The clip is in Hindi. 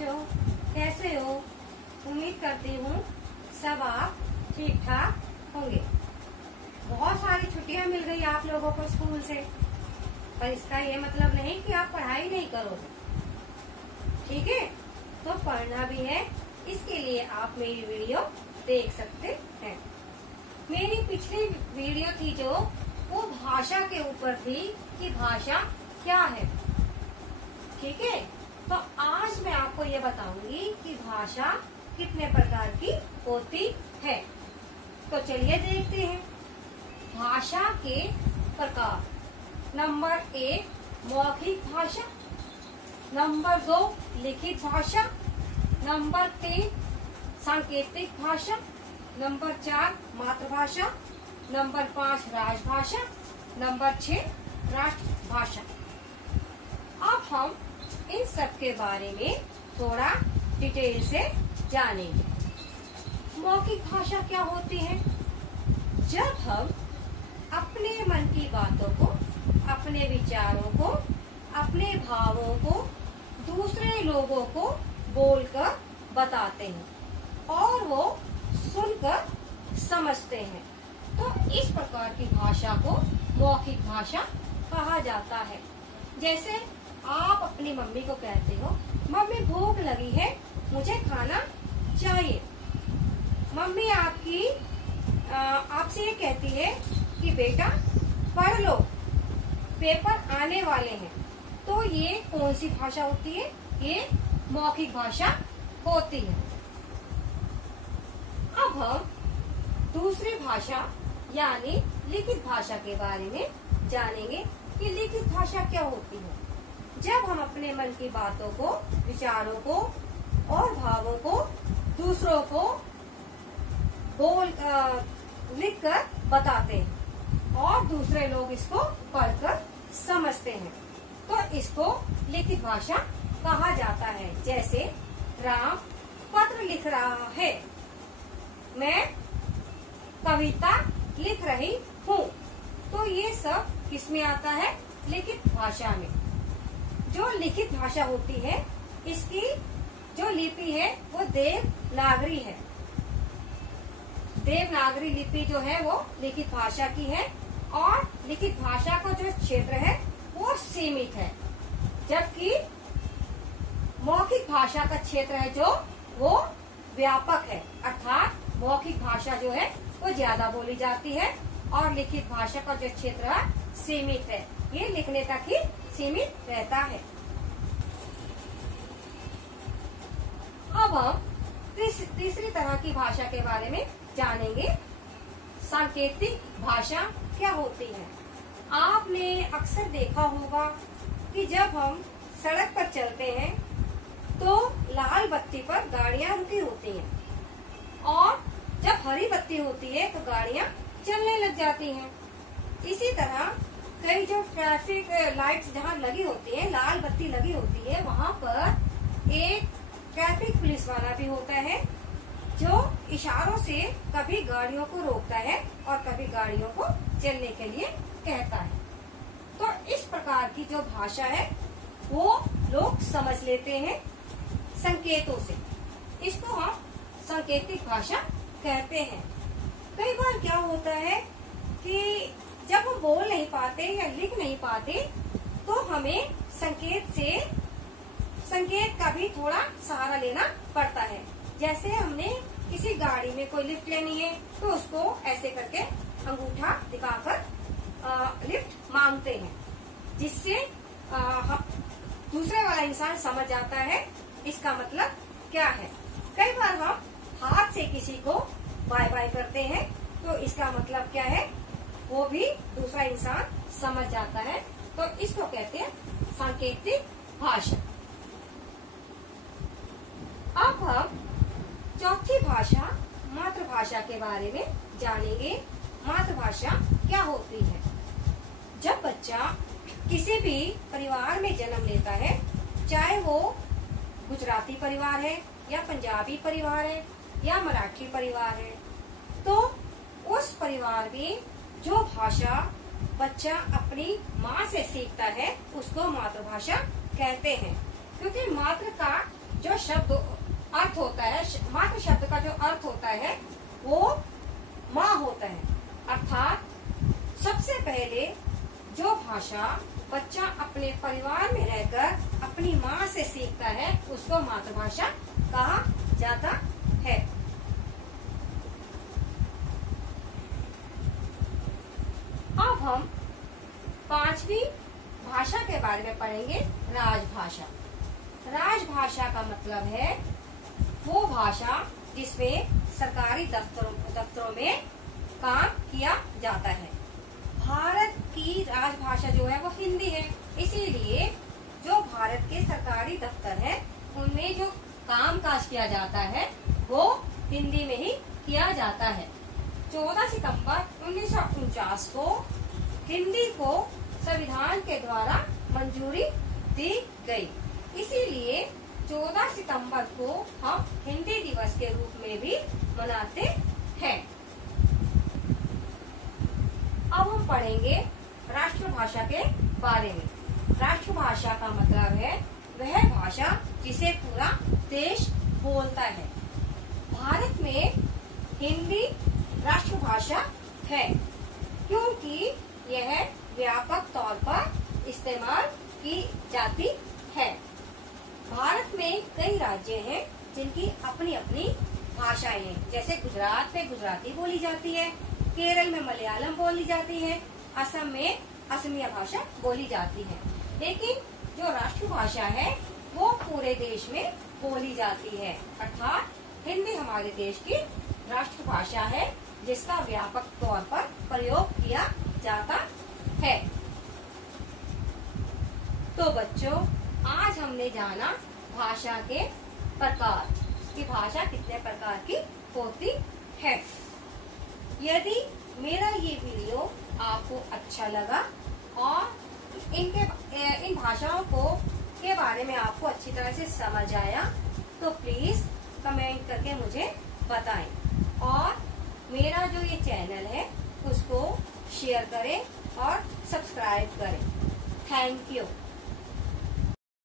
बच्चों, कैसे हो? उम्मीद करती हूँ सब आप ठीक ठाक होंगे। बहुत सारी छुट्टियां मिल गई आप लोगों को स्कूल से, पर इसका ये मतलब नहीं कि आप पढ़ाई नहीं करोगे, ठीक है? तो पढ़ना भी है, इसके लिए आप मेरी वीडियो देख सकते हैं। मेरी पिछली वीडियो थी जो, वो भाषा के ऊपर थी कि भाषा क्या है, ठीक है? तो आज मैं आपको ये बताऊंगी कि भाषा कितने प्रकार की होती है। तो चलिए देखते हैं भाषा के प्रकार। नंबर 1 मौखिक भाषा, नंबर 2 लिखित भाषा, नंबर 3 सांकेतिक भाषा, नंबर 4 मातृभाषा, नंबर 5 राजभाषा, नंबर 6 राष्ट्रभाषा। अब हम इन सब के बारे में थोड़ा डिटेल से जानेंगे। मौखिक भाषा क्या होती है? जब हम अपने मन की बातों को, अपने विचारों को, अपने भावों को दूसरे लोगों को बोलकर बताते हैं और वो सुनकर समझते हैं, तो इस प्रकार की भाषा को मौखिक भाषा कहा जाता है। जैसे आप अपनी मम्मी को कहते हो, मम्मी भूख लगी है, मुझे खाना चाहिए। मम्मी आपकी आपसे ये कहती है कि बेटा पढ़ लो, पेपर आने वाले हैं। तो ये कौन सी भाषा होती है? ये मौखिक भाषा होती है। अब हम दूसरी भाषा यानी लिखित भाषा के बारे में जानेंगे कि लिखित भाषा क्या होती है। जब हम अपने मन की बातों को, विचारों को और भावों को दूसरों को लिखकर बताते हैं और दूसरे लोग इसको पढ़कर समझते हैं, तो इसको लिखित भाषा कहा जाता है। जैसे राम पत्र लिख रहा है, मैं कविता लिख रही हूँ, तो ये सब किसमें आता है? लिखित भाषा में। जो लिखित भाषा होती है, इसकी जो लिपि है वो देवनागरी है। देवनागरी लिपि जो है वो लिखित भाषा की है और लिखित भाषा का जो क्षेत्र है वो सीमित है, जबकि मौखिक भाषा का क्षेत्र है जो वो व्यापक है। अर्थात मौखिक भाषा जो है वो ज्यादा बोली जाती है और लिखित भाषा का जो क्षेत्र है सीमित है, ये लिखने तक ही सीमित रहता है। अब हम तीसरी तरह की भाषा के बारे में जानेंगे। सांकेतिक भाषा क्या होती है? आपने अक्सर देखा होगा कि जब हम सड़क पर चलते हैं तो लाल बत्ती पर गाड़ियां रुकी होती हैं और जब हरी बत्ती होती है तो गाड़ियां चलने लग जाती हैं। इसी तरह कई जो ट्रैफिक लाइट्स जहाँ लगी होती है, लाल बत्ती लगी होती है, वहाँ पर एक ट्रैफिक पुलिस वाला भी होता है जो इशारों से कभी गाड़ियों को रोकता है और कभी गाड़ियों को चलने के लिए कहता है। तो इस प्रकार की जो भाषा है वो लोग समझ लेते हैं संकेतों से, इसको हम सांकेतिक भाषा कहते हैं। कई बार क्या होता है कि जब हम बोल नहीं पाते या लिख नहीं पाते तो हमें संकेत का भी थोड़ा सहारा लेना पड़ता है। जैसे हमने किसी गाड़ी में कोई लिफ्ट लेनी है तो उसको ऐसे करके अंगूठा दिखाकर लिफ्ट मांगते हैं, जिससे दूसरे वाला इंसान समझ जाता है इसका मतलब क्या है। कई बार हम हाथ से किसी को बाय बाय करते हैं तो इसका मतलब क्या है वो भी दूसरा इंसान समझ जाता है, तो इसको कहते हैं सांकेतिक भाषा। अब हम चौथी भाषा मातृभाषा के बारे में जानेंगे। मातृभाषा क्या होती है? जब बच्चा किसी भी परिवार में जन्म लेता है, चाहे वो गुजराती परिवार है या पंजाबी परिवार है या मराठी परिवार है, तो उस परिवार में जो भाषा बच्चा अपनी माँ से सीखता है उसको मातृभाषा कहते हैं, क्योंकि मातृ का जो शब्द अर्थ होता है, मात्र शब्द का जो अर्थ होता है वो माँ होता है। अर्थात सबसे पहले जो भाषा बच्चा अपने परिवार में रहकर अपनी माँ से सीखता है उसको मातृभाषा कहा जाता है। अब हम 5वीं भाषा के बारे में पढ़ेंगे, राजभाषा। राजभाषा का मतलब है वो भाषा जिसमें सरकारी दफ्तरों में काम किया जाता है। भारत की राजभाषा जो है वो हिंदी है, इसीलिए जो भारत के सरकारी दफ्तर हैं उनमें जो कामकाज किया जाता है वो हिंदी में ही किया जाता है। 14 सितंबर 1949 को हिंदी को संविधान के द्वारा मंजूरी दी गई, इसीलिए 14 सितंबर को हम हिंदी दिवस के रूप में भी मनाते हैं। अब हम पढ़ेंगे राष्ट्रभाषा के बारे में। राष्ट्रभाषा का मतलब है वह भाषा जिसे पूरा देश बोलता है। भारत में हिंदी राष्ट्रभाषा है क्योंकि यह व्यापक तौर पर इस्तेमाल की जाती है। भारत में कई राज्य हैं जिनकी अपनी अपनी भाषाएं हैं, जैसे गुजरात में गुजराती बोली जाती है, केरल में मलयालम बोली जाती है, असम में असमिया भाषा बोली जाती है। लेकिन जो राष्ट्रभाषा है वो पूरे देश में बोली जाती है, अर्थात हिंदी हमारे देश की राष्ट्रभाषा है जिसका व्यापक तौर पर प्रयोग किया जाता है। तो बच्चों, आज हमने जाना भाषा के प्रकार कि भाषा कितने प्रकार की होती है। यदि मेरा ये वीडियो आपको अच्छा लगा और इन भाषाओं के बारे में आपको अच्छी तरह से समझ आया तो प्लीज कमेंट करके मुझे बताएं और मेरा जो ये चैनल है उसको शेयर करें और सब्सक्राइब करें। Thank you.